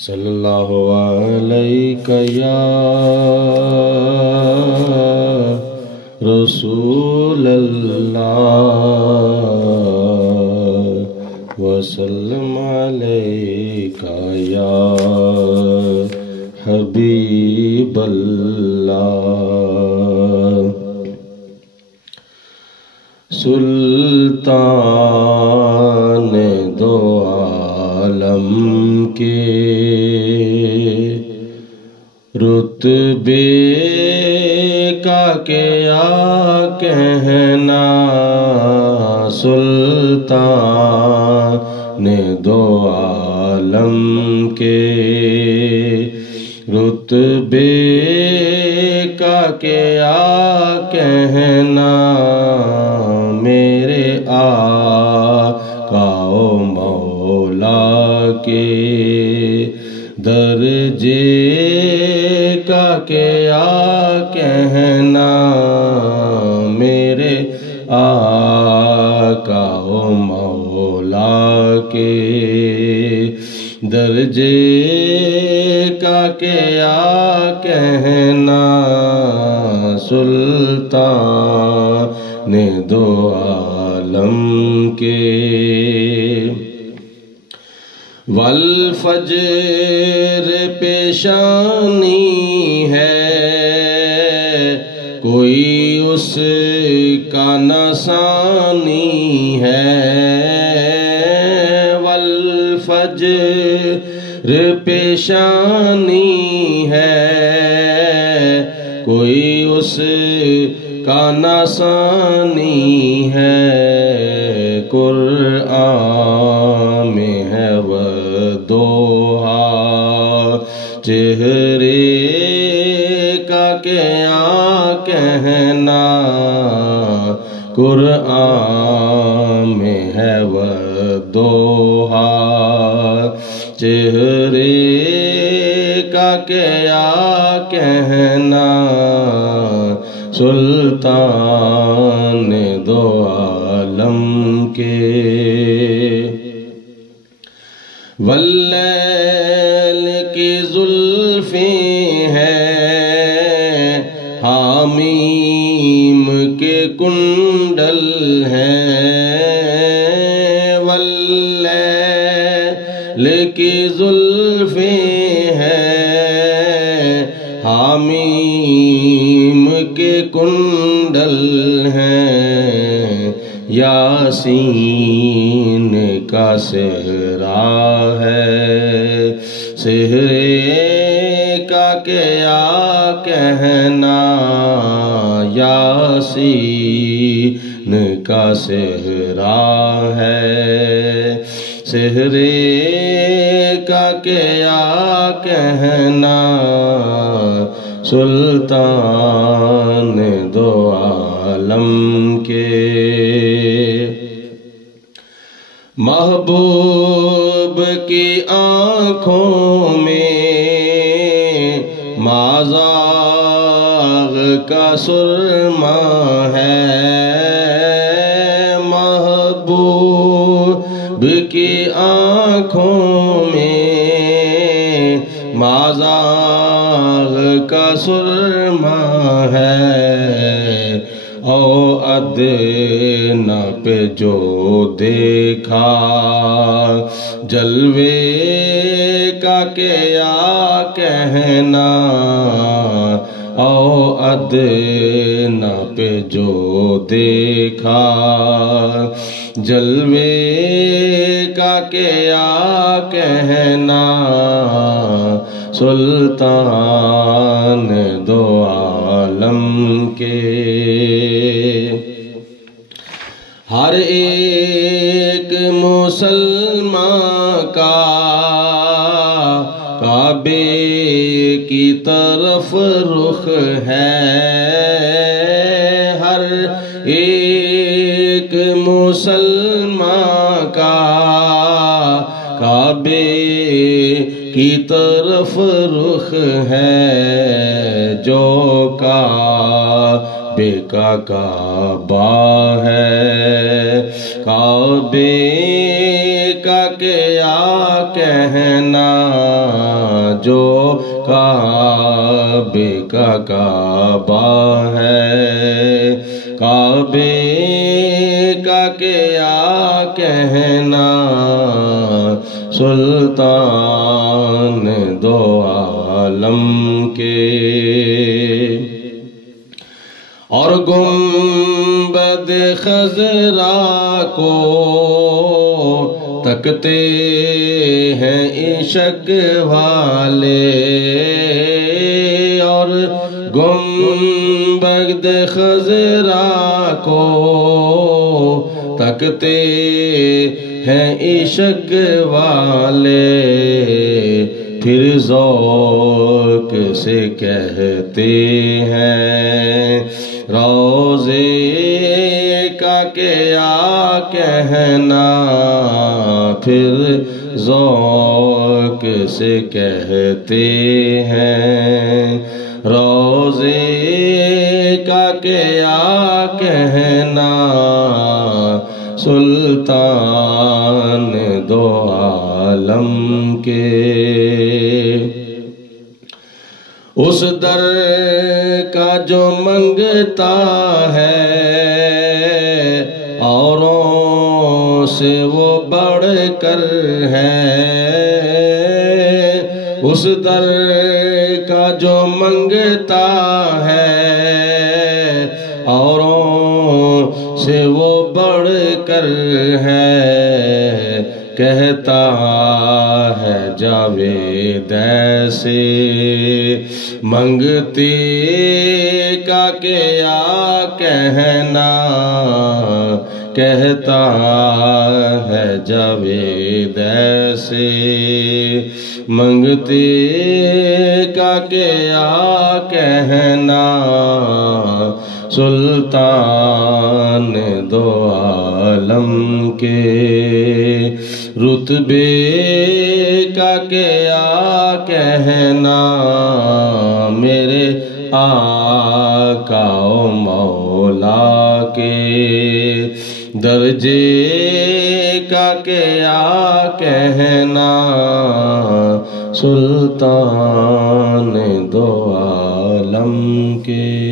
صلی اللہ علیہ یا رسول اللہ وسلم علیک یا حبیب اللہ سلطان دو عالم کے رتبے کا کیا کہنا سلطان دو عالم کے رتبے کا کیا کہنا میرے آقا و مولا کے درجے کا کیا کہنا میرے آقا و مولا کے درجے کا کیا کہنا سلطان دو عالم کے والفجر پیشانی ہے کوئی اس کا نہ ثانی ہے والفجر پیشانی ہے کوئی اس کا نہ ثانی ہے قرآن میں ہے وہ دوہا چہرے کا کیا کہنا قرآن میں ہے وہ دوہا چہرے کا کیا کہنا سلطان دو عالم کے واللیل کی زلفیں ہیں حامیم کے کنڈل ہیں واللیل کی زلفیں ہیں حامیم کے کنڈل ہیں یاسین کا صحرا ہے صحرے کا کیا کہنا یاسین کا صحرا ہے صحرے کا کیا کہنا سلطان دو عالم کے محبوب کی آنکھوں میں مازاغ کا سرما ہے محبوب کی آنکھوں میں مازاغ کا سرما ہے او ادنا پہ جو دیکھا جلوے کا کیا کہنا او ادنا پہ جو دیکھا جلوے کا کیا کہنا سلطان دو عالم کے ہر ایک مسلمان کا کعبے کی طرف رخ ہے ہر ایک مسلمان کا کعبے کی طرف رخ ہے جو کعبے کا کعبہ ہے کعبے کا کیا کہنا، جو کعبے کا کعبہ ہے، کعبے کا کیا کہنا، سلطان دو عالم کے۔ اور گنبد خضرا کو تکتے ہیں عشق والے، اور گنبد خضرا کو تکتے ہیں عشق والے، پھر ذوق سے کہتے ہیں روضے کا کیا کہنا، پھر ذوق سے کہتے ہیں روضے کا کیا کہنا، سلطان دو عالم کے۔ اس در کا جو منگتا ہے اوروں سے وہ بڑھ کر ہے، اس در کا جو منگتا ہے اوروں سے وہ بڑھ کر ہے، کہتا ہے جاوید ایسے منگتے کا کیا کہنا، کہتا ہے جاوید ایسے منگتے کا کیا کہنا، سلطان دو عالم کے۔ رتبے کا کیا کہنا، میرے آقا و مولا کے۔ درجے کا کیا کہنا، سلطان دو عالم کے۔